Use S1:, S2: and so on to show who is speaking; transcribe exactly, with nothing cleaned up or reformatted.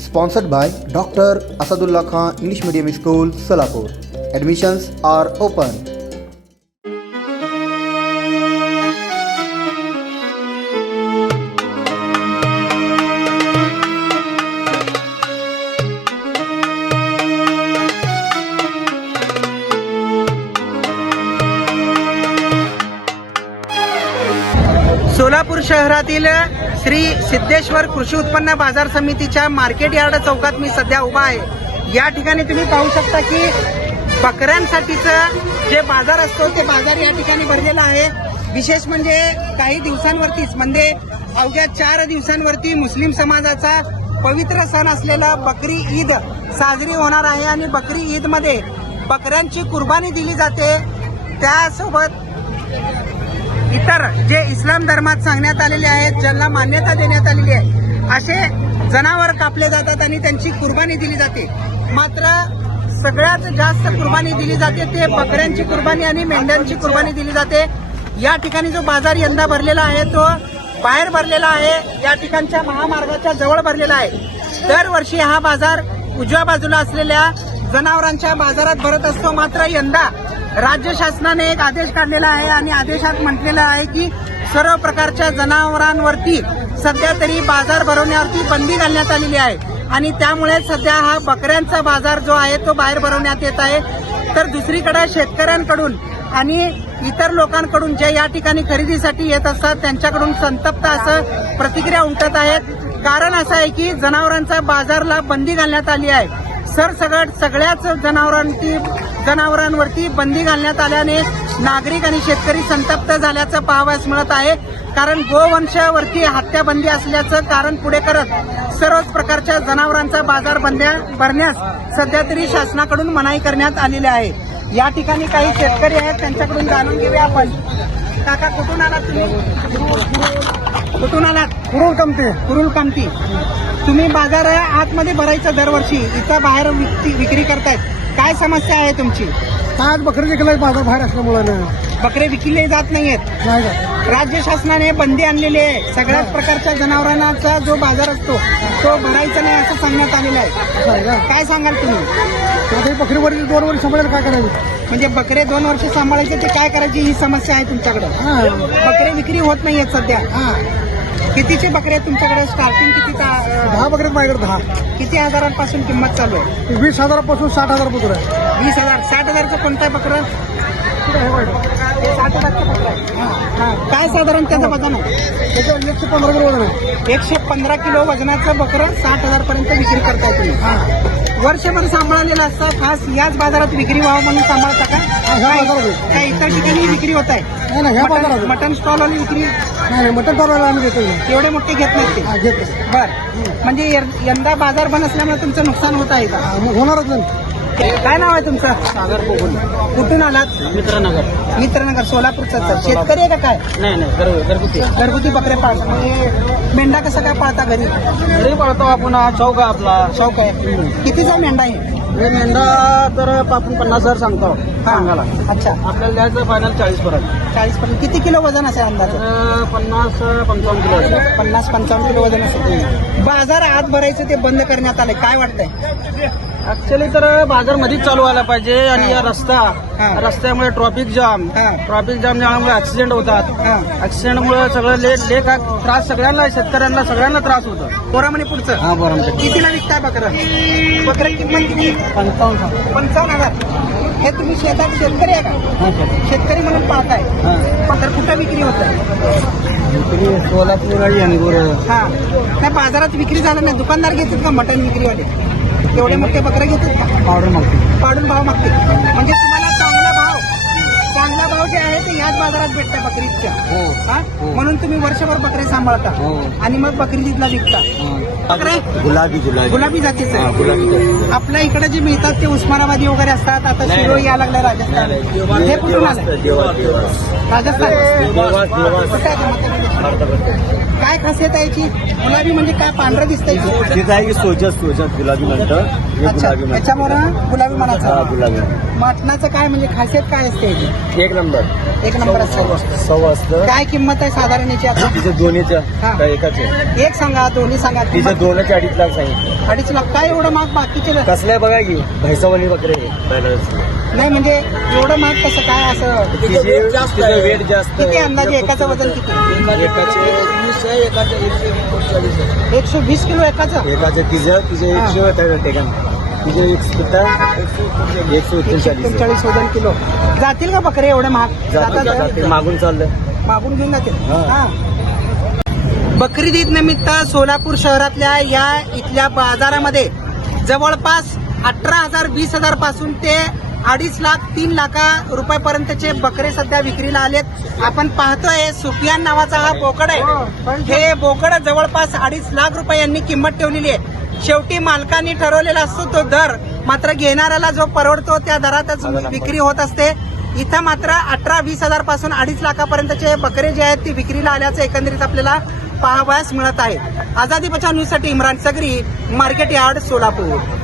S1: Sponsored by Doctor Asadullah Khan English Medium School, Solapur. Admissions are open.
S2: Solapur शहरातील श्री सिद्धेश्वर कृषी उत्पन्न बाजार समितीच्या मार्केट यार्ड चौकात मी सध्या उभा आहे। या ठिकाणी तुम्ही पाहू शकता की बकऱ्यांसाठीचं जे बाजार असतो ते बाजार या ठिकाणी भरलेला आहे। विशेष म्हणजे काही दिवसांवरतीच म्हणजे अवघ्या चार दिवसांवरती मुस्लिम समाजाचा पवित्र सण असलेला बकरी ईद साजरी होणार आहे आणि बकरी ईद मध्ये बकऱ्यांची कुर्बानी दिली जाते। त्यासोबत इतर जे इस्लाम धर्मात सांगण्यात आलेले आहेत, ज्यांना मान्यता देण्यात आलेली आहे, असे जनावर कापले जातात आणि त्यांची कुर्बानी दिली जाते। मात्र सगळ्यात जास्त कुर्बानी दिली जाते ते बकऱ्यांची कुर्बानी आणि मेंढ्यांची कुर्बानी दिली जाते। या ठिकाणी जो बाजार यंदा भरलेला आहे तो बाहेर भरलेला आहे, या ठिकाणच्या महामार्गाच्या जवळ भरलेला आहे। दरवर्षी हा बाजार उजव्या बाजूला असलेल्या जनावरांच्या बाजारात भरत असतो। मात्र यंदा राज्य शासनाने एक आदेश काढलेला आहे आणि आदेशात म्हटलेलं आहे की सर्व प्रकारच्या जनावरांवरती सध्या तरी बाजार भरवण्यावरती बंदी घालण्यात आलेली आहे आणि त्यामुळे सध्या हा बकऱ्यांचा बाजार जो आहे तो बाहेर भरवण्यात येत आहे। तर दुसरीकडे शेतकऱ्यांकडून आणि इतर लोकांकडून जे या ठिकाणी खरेदीसाठी येत असतात त्यांच्याकडून संतप्त असं प्रतिक्रिया उमटत आहेत। कारण असं आहे की जनावरांचा बाजारला बंदी घालण्यात आली आहे। सरसगट सगळ्याच जनावरांची जनावरांवरती बंदी घालण्यात आल्याने नागरिक आणि शेतकरी संतप्त झाल्याचं पाहावयास मिळत आहे। कारण गोवंशावरती हत्याबंदी असल्याचं कारण पुढे करत सर्वच प्रकारच्या जनावरांचा बाजार बंद्या भरण्यास सध्या तरी शासनाकडून मनाई करण्यात आलेली आहे। या ठिकाणी काही शेतकरी आहेत, त्यांच्याकडून जाणून घेऊया आपण। काका, कुठून आलात तुम्ही? कुठून आलात?
S3: कुरुल कामती.
S2: कुरुल कामती. तुम्ही बाजार आतमध्ये भरायचं दरवर्षी, इथं बाहेर विक्री करतायत, काय समस्या आहे तुमची?
S3: आज बकरी विकलाय बाजार बाहेर असल्यामुळे
S2: बकरे विकले जात नाहीयेत।
S3: नाही का?
S2: राज्य शासनाने बंदी आणलेली आहे। सगळ्याच प्रकारच्या जनावरांचा जो बाजार असतो तो भरायचा नाही असं सांगण्यात आलेलं आहे। काय सांगाल तुम्ही?
S3: आता बकरी वरील दोन वर्ष सांभाळायला काय करायचं?
S2: म्हणजे बकरे दोन वर्ष सांभाळायचे ते काय करायची ही समस्या आहे तुमच्याकडे? बकरे विक्री होत नाहीयेत सध्या। कितीचे बकरे आहेत तुमच्याकडे? स्टार्टिंग किती?
S3: दहा बकरे माझ्याकडे दहा.
S2: किती हजारांपासून किंमत चालू आहे?
S3: वीस हजारापासून साठ हजार पर्यंत आहे.
S2: वीस हजार साठ हजारचं कोणतं आहे बकरं? साठ हजारचं बकरं आहे। काय साधारण त्याचं वजन आहे?
S3: त्याचं एकशे पंधरा किलो वजन आहे.
S2: एकशे पंधरा किलो वजनाचं बकरं साठ हजार पर्यंत विक्री करताय तुम्ही? वर्षभर सांभाळलेलं असतं, खास याच बाजारात विक्री व्हावं म्हणून सांभाळता का? काय इतर ठिकाणी विक्री होत आहे? मटन स्टॉल आणि विक्री
S3: नाही, मटन टॉलर आम्ही देतो.
S2: एवढे मोठे घेत नाहीत ते?
S3: घेतो.
S2: बर, म्हणजे यंदा बाजार बंद असल्यामुळे तुमचं नुकसान होत आहे का?
S3: होणारच नाही.
S2: काय नाव आहे तुमचं?
S4: सागर पोगुल.
S2: कुठून आलात?
S4: मित्रनगर.
S2: मित्रनगर, सोलापूरचं. शेतकरी आहे का काय?
S4: नाही नाही, घरगुती
S2: घरगुती बकरे पाळता? म्हणजे मेंढा कसं काय पाळता घरी?
S4: घरी पळतो आपण. हा चौक आहे आपला.
S2: शौक आहे. कितीचा मेंढा आहे?
S4: हे मेंढा तर आपण पन्नास हजार सांगतो सांगायला.
S2: अच्छा,
S4: आपल्याला द्यायचं फायनल चाळीस पर्यंत.
S2: चाळीस पर्यंत. किती किलो वजन असेल अंदाजे?
S4: तर पन्नास पंचावन्न किलो असेल.
S2: पन्नास पंचावन्न किलो वजन असेल. बाजार आत भरायचं ते बंद करण्यात आलंय, काय वाटतंय?
S4: ऍक्च्युली तर बाजार मध्येच चालू व्हायला पाहिजे आणि
S2: हा.
S4: या रस्ता
S2: हा.
S4: रस्त्यामुळे ट्रॉफिक जाम
S2: हा.
S4: ट्रॉफिक जाम झाल्यामुळे ऍक्सिडेंट होतात.
S2: हा.
S4: ऍक्सिडेंटमुळे सगळं ले लेख त्रास सगळ्यांना, शेतकऱ्यांना सगळ्यांना त्रास होतो.
S2: पोरामणी पुढचं.
S4: हा बरोबर.
S2: कितीला विकताय बकरं? बकरं किंमत किती?
S4: पंचावन्न.
S2: पंचावन्न हजार. हे तुम्ही शेतात शेतकरी आहे का? शेतकरी म्हणून पाहताय. तर कुठं विक्री होत आहे?
S4: सोलापूर आणि अनगुर.
S2: हा, त्या बाजारात विक्री झालं नाही, दुकानदार घेतात का मटण विक्रीवाले? एवढे मोठे बकरे घेतात का?
S4: पावडर मागते.
S2: पाडून भाव मागते. म्हणजे तुम्हाला चांगला भाव चांगला भाव जे आहे ते याच बाजारात भेटते बकरीच्या.
S4: हो.
S2: हा, म्हणून तुम्ही वर्षभर बकरे सांभाळता
S4: हो.
S2: आणि मग बकरी ईदला विकता. बकरे
S4: गुलाबी गुलाबी
S2: गुलाबी जातीचे आहे.
S4: गुलाबी.
S2: आपल्या इकडे जे मिळतात ते उस्मानाबादी वगैरे असतात. आता शिरोई यायला लागले राजस्थान. हे कुठून आलं? राजस्थान. कुठं आहे ते? मध्य प्रदेश. काय खासियत आहे याची? गुलाबी म्हणजे काय पांढरं दिसतंय?
S5: तिथं आहे की सोजत सोजत गुलाबी म्हणतं. हे
S2: अच्छा,
S5: गुलाबी म्हणतं.
S2: त्याच्यामुळे गुलाबी
S5: हा,
S2: म्हणायचं.
S5: गुलाबी.
S2: मटणाचं काय म्हणजे खासियत काय असते याची?
S5: एक नंबर. असतात
S2: एक नंबर असतं
S5: सव असतं
S2: काय किंमत आहे साधारण याची आता
S5: तिचे दोन्हीच्या
S2: हा.
S5: काय एकाचे
S2: एक सांगा दोन्ही सांगा
S5: तिचे
S2: किंमत.
S5: दोनच अडीच लाख सांगितलं
S2: अडीच लाख काय एवढं महाग बाकीचे
S5: कसल्या बघा की भैसावली बकरे बैलाचे.
S2: नाही म्हणजे एवढं महाग कसं काय असं
S5: तिचे वेट जास्त
S2: किती
S5: आहे.
S2: अंदाजे एकाचं वजन किती
S5: एकाचे
S2: एकशे वीस किलो एकाचं
S5: एकाचे तिचे तिचे
S2: हा.
S5: एकशे ठिकाण तिचे एक सुद्धा एकशे
S2: एकशे
S5: एकोणचाळीस
S2: एकोणचाळीस वजन किलो जातील का बकरे एवढे महाग
S5: जातात
S2: जातात
S5: मागून चाललंय
S2: मागून घेऊन जातील
S5: हा.
S2: हा. बकरीद ईद निमित्त सोलापूर शहरातल्या या इथल्या बाजारामध्ये जवळपास अठरा हजार वीस हजार पासून ते अडीच लाख तीन लाखा रुपयापर्यंतचे बकरे सध्या विक्रीला आलेत. आपण पाहतोय सुफियान नावाचा हा बोकड आहे. हे बोकड जवळपास अडीच लाख रुपये यांनी किंमत ठेवलेली आहे. शेवटी मालकांनी ठरवलेला असतो तो दर, मात्र घेणाऱ्याला जो परवडतो त्या दरातच विक्री होत असते. इथं मात्र अठरा वीस हजार पासून अडीच लाखापर्यंतचे बकरे जे आहेत ती विक्रीला आल्याचं एकंदरीत आपल्याला पाहावयास मिळत आहे. आझादी बचाव न्यूजसाठी इम्रान सगरी, मार्केट यार्ड, सोलापूर.